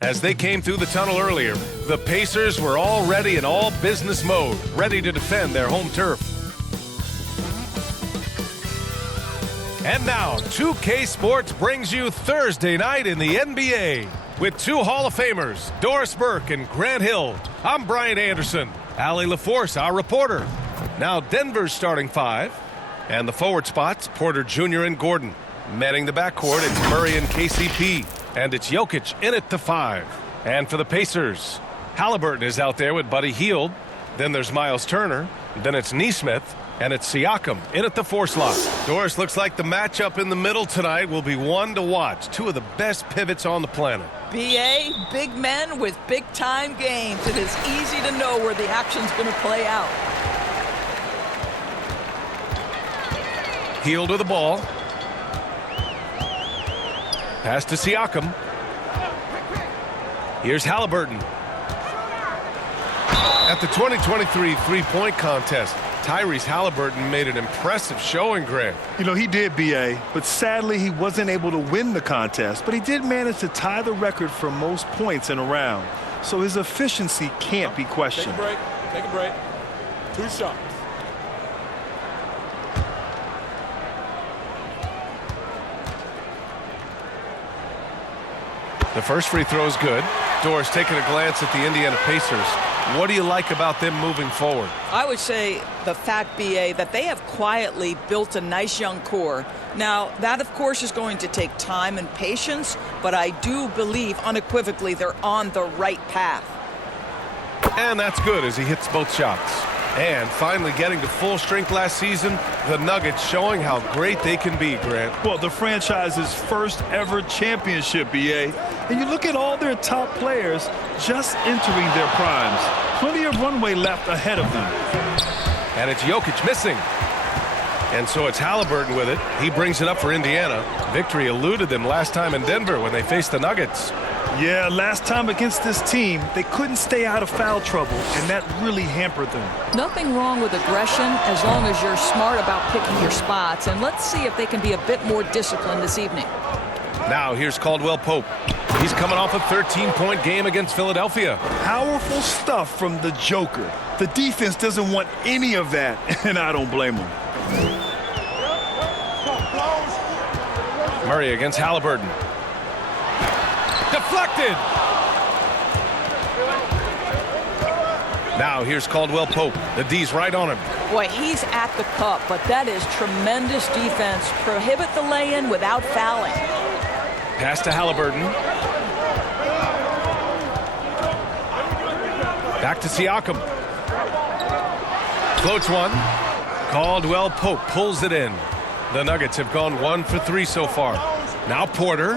As they came through the tunnel earlier, the Pacers were already in all business mode, ready to defend their home turf. And now, 2K Sports brings you Thursday night in the NBA with two Hall of Famers, Doris Burke and Grant Hill. I'm Brian Anderson. Allie LaForce, our reporter. Now Denver's starting five. And the forward spots, Porter Jr. and Gordon. Manning the backcourt, it's Murray and KCP. And it's Jokic in at the five. And for the Pacers, Halliburton is out there with Buddy Hield. Then there's Miles Turner. Then it's Nesmith. And it's Siakam in at the four slot. Doris, looks like the matchup in the middle tonight will be one to watch. Two of the best pivots on the planet. BA, big men with big-time games. It is easy to know where the action's going to play out. Hield with the ball. Pass to Siakam. Here's Halliburton. At the 2023 three-point contest, Tyrese Halliburton made an impressive showing, Grant. You know, he did, B.A., but sadly he wasn't able to win the contest, but he did manage to tie the record for most points in a round. So his efficiency can't be questioned. Take a break. Take a break. 2 shots. The first free throw is good. Doris, taking a glance at the Indiana Pacers. What do you like about them moving forward? I would say the fact, BA, that they have quietly built a nice young core. Now, that, of course, is going to take time and patience, but I do believe unequivocally they're on the right path. And that's good as he hits both shots. And finally getting to full strength last season, the Nuggets showing how great they can be, Grant. Well, the franchise's first ever championship, B.A. And you look at all their top players just entering their primes. Plenty of runway left ahead of them. And it's Jokic missing. And so it's Halliburton with it. He brings it up for Indiana. Victory eluded them last time in Denver when they faced the Nuggets. Yeah, last time against this team, they couldn't stay out of foul trouble, and that really hampered them. Nothing wrong with aggression as long as you're smart about picking your spots. And let's see if they can be a bit more disciplined this evening. Now here's Caldwell Pope. He's coming off a 13-point game against Philadelphia. Powerful stuff from the Joker. The defense doesn't want any of that, and I don't blame them. Murray against Halliburton. Deflected! Now here's Caldwell Pope. The D's right on him. Boy, he's at the cup, but that is tremendous defense. Prohibit the lay-in without fouling. Pass to Halliburton. Back to Siakam. Floats one. Caldwell Pope pulls it in. The Nuggets have gone 1 for 3 so far. Now Porter.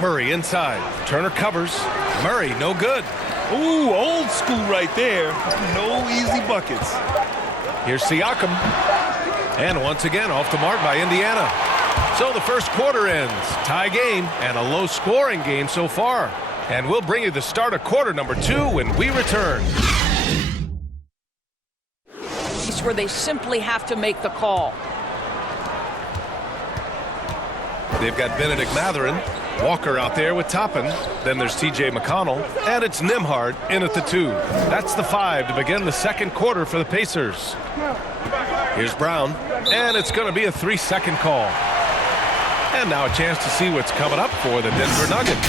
Murray inside. Turner covers. Murray, no good. Ooh, old school right there. No easy buckets. Here's Siakam. And once again, off the mark by Indiana. So the first quarter ends. Tie game and a low-scoring game so far. And we'll bring you the start of quarter number 2 when we return. Where they simply have to make the call. They've got Benedict Mathurin. Walker out there with Toppin. Then there's TJ McConnell. And it's Nembhard in at the 2. That's the 5 to begin the second quarter for the Pacers. Here's Brown. And it's going to be a 3-second call. And now a chance to see what's coming up for the Denver Nuggets.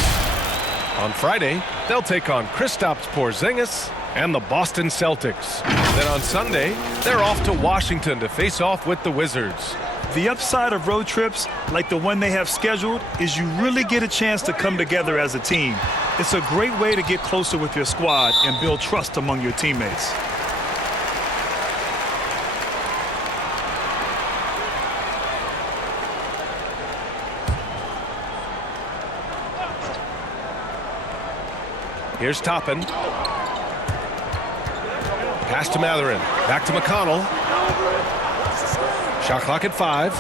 On Friday, they'll take on Kristaps Porzingis and the Boston Celtics. Then on Sunday, they're off to Washington to face off with the Wizards. The upside of road trips, like the one they have scheduled, is you really get a chance to come together as a team. It's a great way to get closer with your squad and build trust among your teammates. Here's Toppin. Pass to Mathurin. Back to McConnell. Shot clock at 5.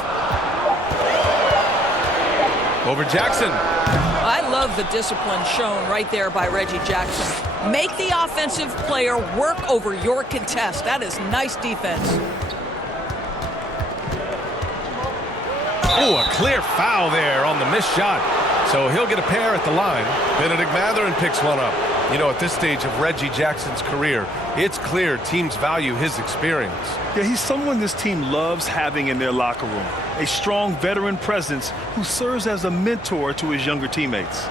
Over Jackson. I love the discipline shown right there by Reggie Jackson. Make the offensive player work over your contest. That is nice defense. Oh, a clear foul there on the missed shot. So he'll get a pair at the line. Benedict Mathurin picks one up. You know, at this stage of Reggie Jackson's career, it's clear teams value his experience. Yeah, he's someone this team loves having in their locker room. A strong veteran presence who serves as a mentor to his younger teammates.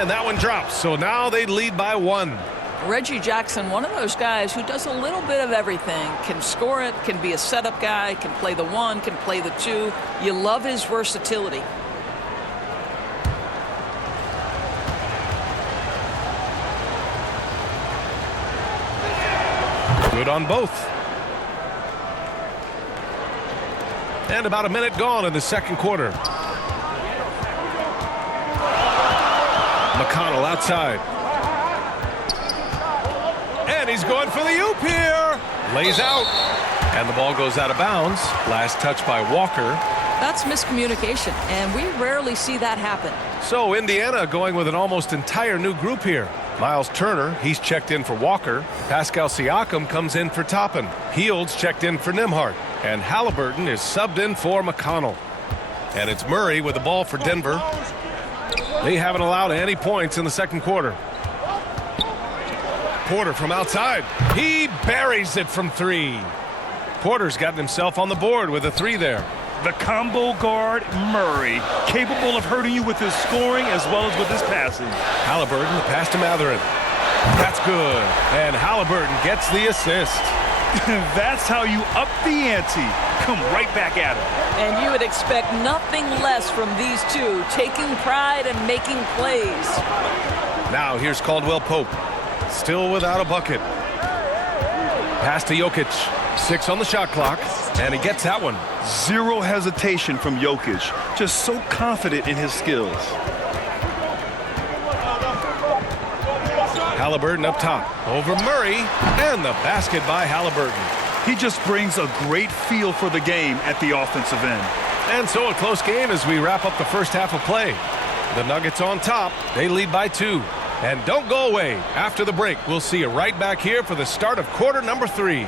And that one drops, so now they lead by 1. Reggie Jackson, one of those guys who does a little bit of everything. Can score it, can be a setup guy, can play the 1, can play the 2. You love his versatility. Good on both. And about a minute gone in the second quarter. McConnell outside. And he's going for the oop here. Lays out. And the ball goes out of bounds. Last touch by Walker. That's miscommunication, and we rarely see that happen. So Indiana going with an almost entire new group here. Miles Turner, he's checked in for Walker. Pascal Siakam comes in for Toppin. Heald's checked in for Nembhard. And Halliburton is subbed in for McConnell. And it's Murray with the ball for Denver. They haven't allowed any points in the second quarter. Porter from outside. He buries it from 3. Porter's gotten himself on the board with a 3 there. The combo guard, Murray, capable of hurting you with his scoring as well as with his passing. Halliburton, the pass to Mathurin. That's good. And Halliburton gets the assist. That's how you up the ante. Come right back at him. And you would expect nothing less from these two, taking pride and making plays. Now here's Caldwell Pope. Still without a bucket. Pass to Jokic. 6 on the shot clock. And he gets that one. Zero hesitation from Jokic. Just so confident in his skills. Halliburton up top. Over Murray. And the basket by Halliburton. He just brings a great feel for the game at the offensive end. And so a close game as we wrap up the first half of play. The Nuggets on top. They lead by 2. And don't go away. After the break, we'll see you right back here for the start of quarter number 3.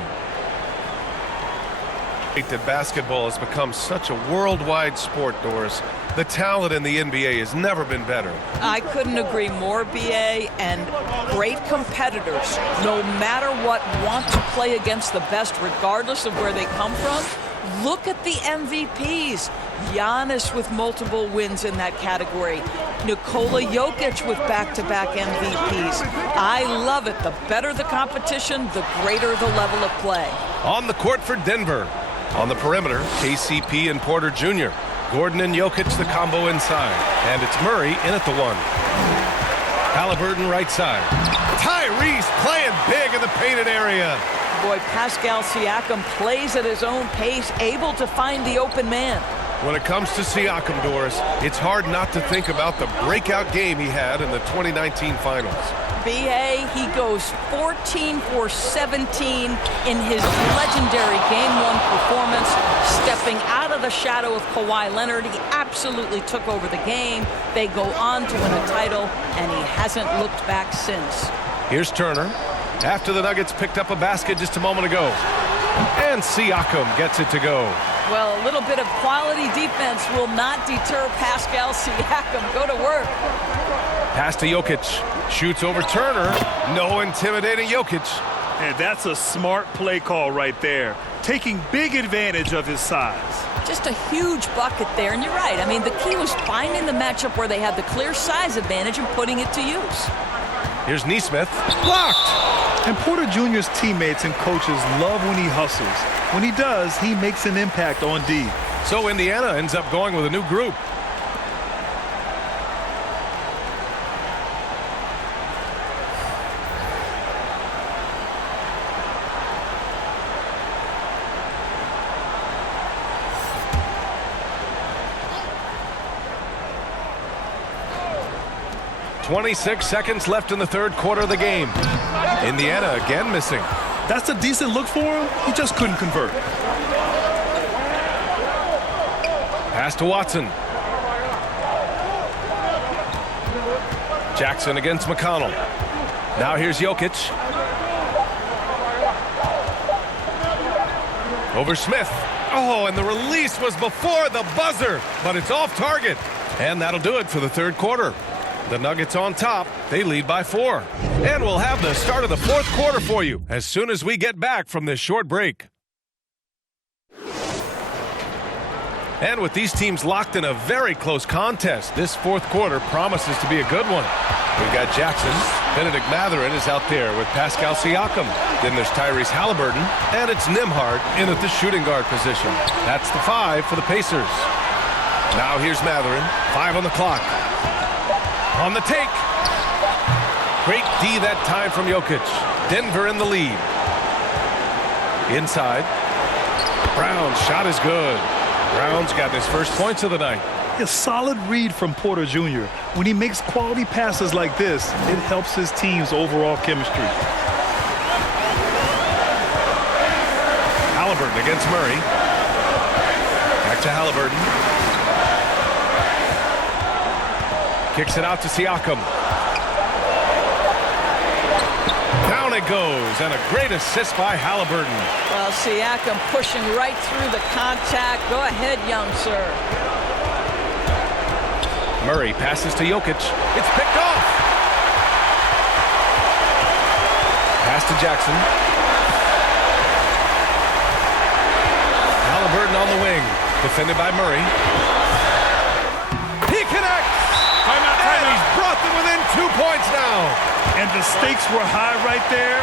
That basketball has become such a worldwide sport, Doris. The talent in the NBA has never been better. I couldn't agree more, BA, and great competitors, no matter what, want to play against the best regardless of where they come from. Look at the MVPs. Giannis with multiple wins in that category. Nikola Jokic with back-to-back MVPs. I love it. The better the competition, the greater the level of play. On the court for Denver. On the perimeter, KCP and Porter Jr. Gordon and Jokic the combo inside. And it's Murray in at the 1. Halliburton right side. Tyrese playing big in the painted area. Boy, Pascal Siakam plays at his own pace, able to find the open man. When it comes to Siakam, Doris, it's hard not to think about the breakout game he had in the 2019 finals. BA, he goes 14 for 17 in his legendary Game 1 performance, stepping out of the shadow of Kawhi Leonard. He absolutely took over the game. They go on to win a title, and he hasn't looked back since. Here's Turner. After the Nuggets picked up a basket just a moment ago. And Siakam gets it to go. Well, a little bit of quality defense will not deter Pascal Siakam. Go to work. Pass to Jokic. Shoots over Turner. No intimidating Jokic. And that's a smart play call right there. Taking big advantage of his size. Just a huge bucket there, and you're right. I mean, the key was finding the matchup where they had the clear size advantage and putting it to use. Here's Nesmith. Blocked! And Porter Jr.'s teammates and coaches love when he hustles. When he does, he makes an impact on D. So Indiana ends up going with a new group. .26 seconds left in the third quarter of the game. Indiana again missing. That's a decent look for him. He just couldn't convert. Pass to Watson. Jackson against McConnell. Now here's Jokic. Over Smith. Oh, and the release was before the buzzer, but it's off target. And that'll do it for the third quarter. The Nuggets on top. They lead by 4. And we'll have the start of the fourth quarter for you as soon as we get back from this short break. And with these teams locked in a very close contest, this fourth quarter promises to be a good one. We've got Jackson. Benedict Mathurin is out there with Pascal Siakam. Then there's Tyrese Halliburton, and it's Nembhard in at the shooting guard position. That's the 5 for the Pacers. Now here's Mathurin. 5 on the clock. On the take. Great D that time from Jokic. Denver in the lead. Inside. Brown's shot is good. Brown's got his first points of the night. A solid read from Porter Jr. When he makes quality passes like this, it helps his team's overall chemistry. Halliburton against Murray. Back to Halliburton. Kicks it out to Siakam. Down it goes, and a great assist by Halliburton. Well, Siakam pushing right through the contact. Go ahead, young sir. Murray passes to Jokic. It's picked off. Pass to Jackson. Halliburton on the wing. Defended by Murray. He connects! And he's brought them within 2 points now. And the stakes were high right there.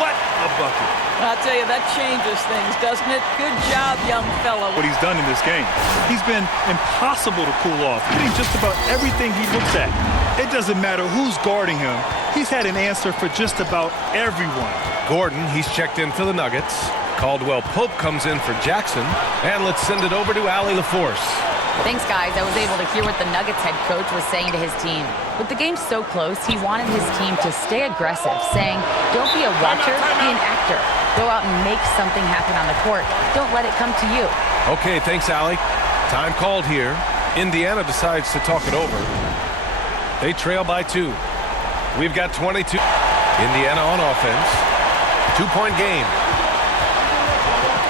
What a bucket. I'll tell you, that changes things, doesn't it? Good job, young fella. What he's done in this game. He's been impossible to cool off, hitting just about everything he looks at. It doesn't matter who's guarding him. He's had an answer for just about everyone. Gordon, he's checked in for the Nuggets. Caldwell Pope comes in for Jackson. And let's send it over to Allie LaForce. Thanks, guys. I was able to hear what the Nuggets head coach was saying to his team. With the game so close, he wanted his team to stay aggressive, saying, don't be a watcher, be an actor. Go out and make something happen on the court. Don't let it come to you. Okay, thanks, Allie. Time called here. Indiana decides to talk it over. They trail by 2. We've got 22. Indiana on offense. 2-point game.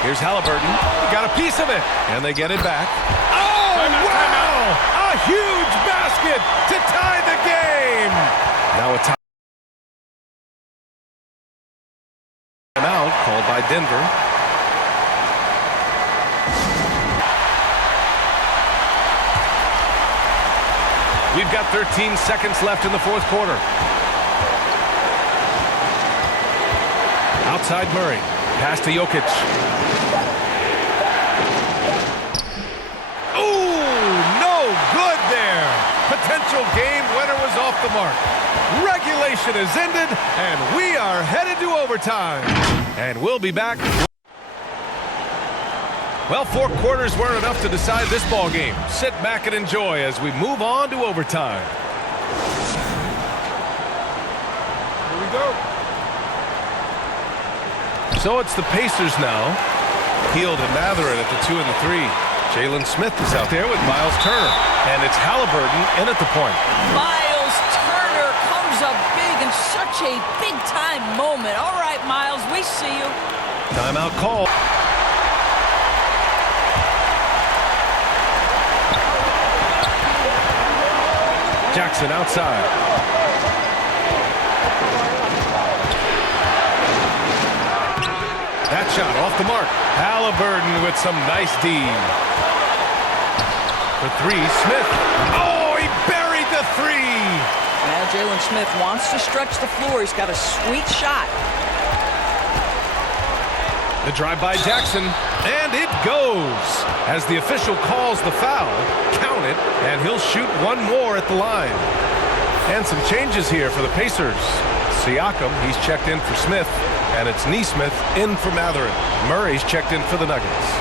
Here's Halliburton. Got a piece of it. And they get it back. Oh, wow! A huge basket to tie the game. Now a timeout called by Denver. We've got 13 seconds left in the fourth quarter. Outside Murray. Pass to Jokic. Potential game winner was off the mark. Regulation is ended, and we are headed to overtime. And we'll be back. Well, 4 quarters weren't enough to decide this ball game. Sit back and enjoy as we move on to overtime. Here we go. So it's the Pacers now. Hield and Mathurin at the 2 and the 3. Jalen Smith is out there with Miles Turner. And it's Halliburton in at the point. Miles Turner comes up big in such a big-time moment. All right, Miles, we see you. Timeout call. Jackson outside. That shot off the mark. Halliburton with some nice D. For 3, Smith. Oh, he buried the 3. Now Jalen Smith wants to stretch the floor. He's got a sweet shot. The drive by Jackson, and it goes. As the official calls the foul, count it, and he'll shoot one more at the line. And some changes here for the Pacers. Siakam, he's checked in for Smith, and it's Nesmith in for Mathurin. Murray's checked in for the Nuggets.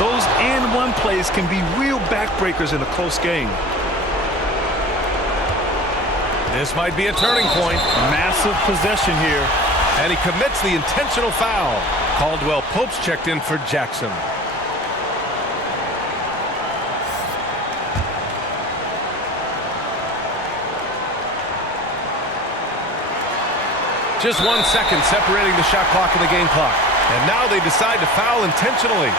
Those and-one plays can be real backbreakers in a close game. This might be a turning point. Massive possession here. And he commits the intentional foul. Caldwell Pope's checked in for Jackson. Just 1 second separating the shot clock and the game clock. And now they decide to foul intentionally.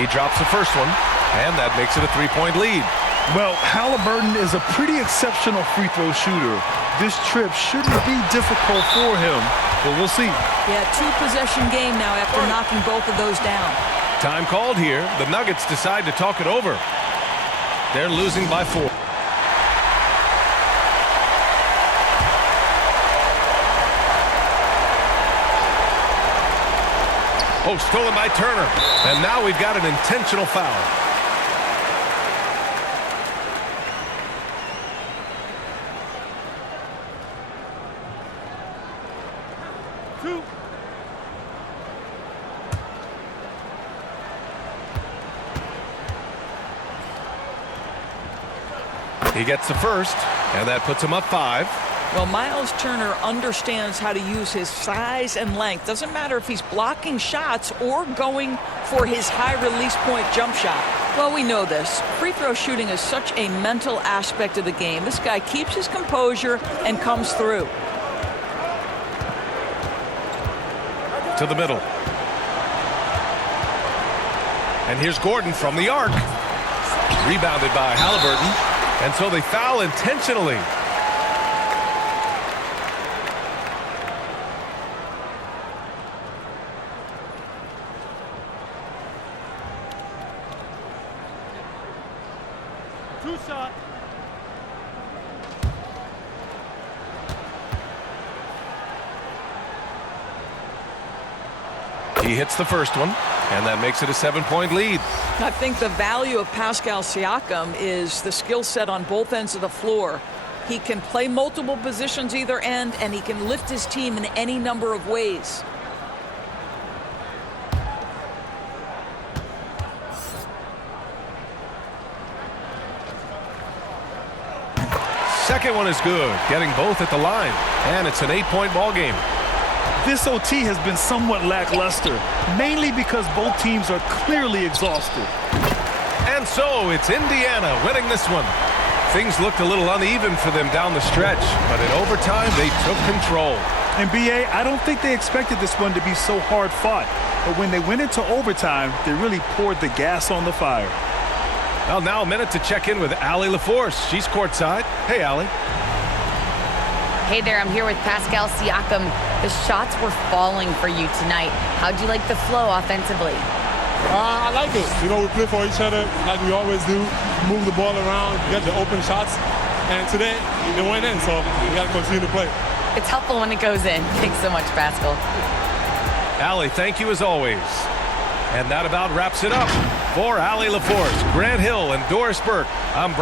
He drops the first one, and that makes it a 3-point lead. Well, Halliburton is a pretty exceptional free throw shooter. This trip shouldn't be difficult for him, but we'll see. Yeah, 2-possession game now after knocking both of those down. Time called here. The Nuggets decide to talk it over. They're losing by 4. Oh, stolen by Turner. And now we've got an intentional foul. He gets the first, and that puts him up 5. Well, Miles Turner understands how to use his size and length. Doesn't matter if he's blocking shots or going for his high release point jump shot. Well, we know this. Free throw shooting is such a mental aspect of the game. This guy keeps his composure and comes through. To the middle. And here's Gordon from the arc. Rebounded by Halliburton. And so they foul intentionally. Two shot. He hits the first one, and that makes it a 7-point lead. I think the value of Pascal Siakam is the skill set on both ends of the floor. He can play multiple positions either end, and he can lift his team in any number of ways. Second one is good, getting both at the line, and it's an 8-point ball game. This OT has been somewhat lackluster, mainly because both teams are clearly exhausted. And so it's Indiana winning this one. Things looked a little uneven for them down the stretch, but in overtime they took control. And BA, I don't think they expected this one to be so hard fought, but when they went into overtime, they really poured the gas on the fire. Well, now a minute to check in with Allie LaForce. She's courtside. Hey, Allie. Hey there, I'm here with Pascal Siakam. The shots were falling for you tonight. How'd you like the flow offensively? I like it. You know, we play for each other like we always do. Move the ball around, get the open shots. And today, they went in, so we got to continue to play. It's helpful when it goes in. Thanks so much, Pascal. Allie, thank you as always. And that about wraps it up. For Allie LaForce, Grant Hill, and Doris Burke, I'm Brian.